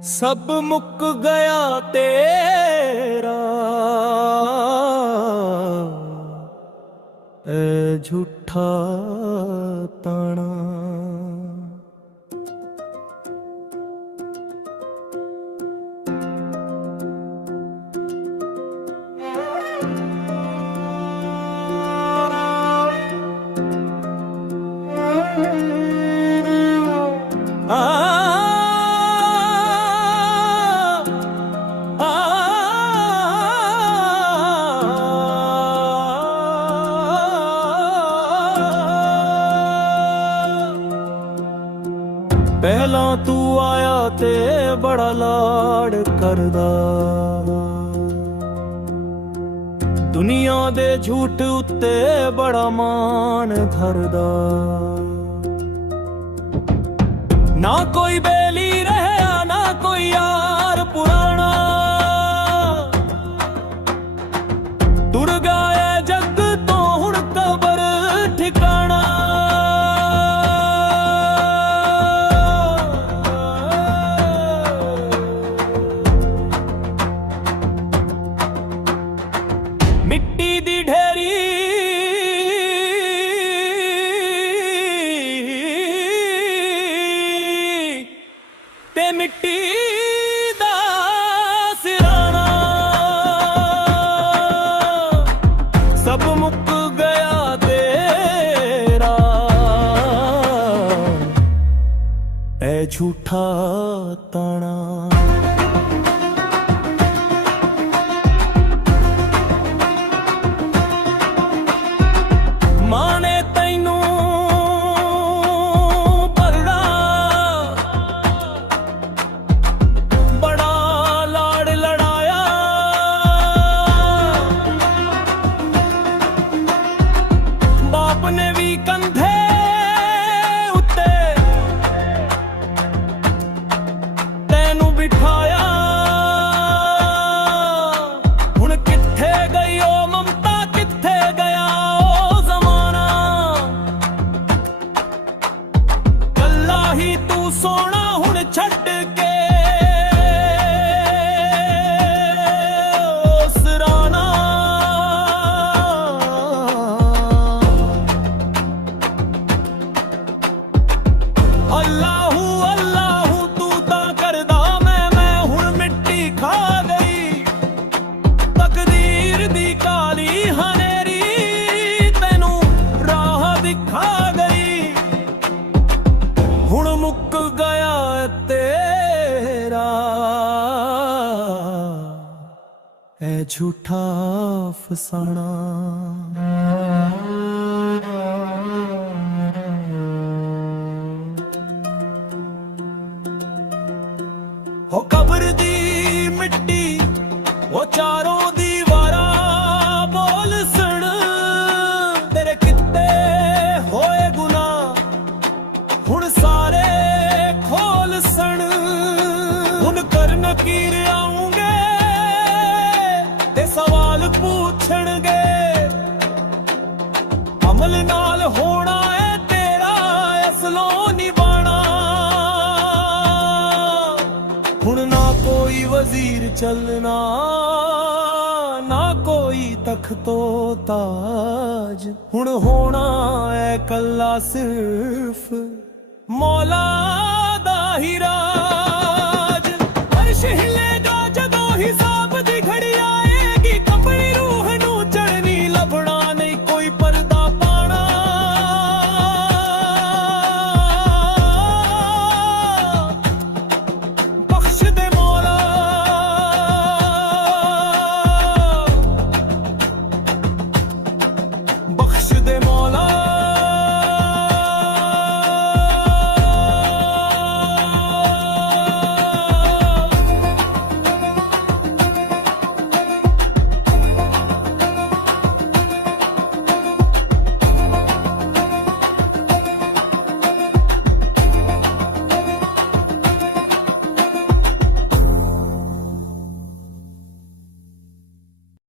सब मुक गया तेरा ए झूठा ताना। पहला तू आया ते बड़ा लाड़ करदा, दुनिया दे झूठ उत्ते बड़ा मान धरदा। ना कोई बेली रहा ना कोई यार पुराना, तुर गया जग तो हुण कबर ठिकाना। मिट्टी दी ढेरी ते मिट्टी दा सिराना, सब मुक गया तेरा ऐ झूठा ताना। माने तैनू भरदा बड़ा लाड़ लड़ाया, बाप ने भी कंधे उत्ते तैनू बिठाया। हुण कित्थे गई ओ ममता, कित्थे गया ओ ज़माना। कल्ला ही तू सोना हुण छड्ड के ओ सिराना। अल्लाहू अल्लाहू तू तां करदा मैं हुण मिट्टी खा गई। तकदीर दी काली हनेरी तैनू राह दिखा गई। हुण मुक गया तेरा ऐ झूठा फसाना। हो कब्र दी मिट्टी वो चारों दीवारा बोल सुन, तेरे कित्ते होए गुनाह हुण सारे खोल सन। हुण कर नकीर आऊंगे ते सवाल पूछणगे, अमल नाल होना है तेरा असलों निभाना। हुण ना कोई वजीर चलना ना कोई तख्तो ताज, हुण होना है कल्ला सिर्फ मौला दा हीरा।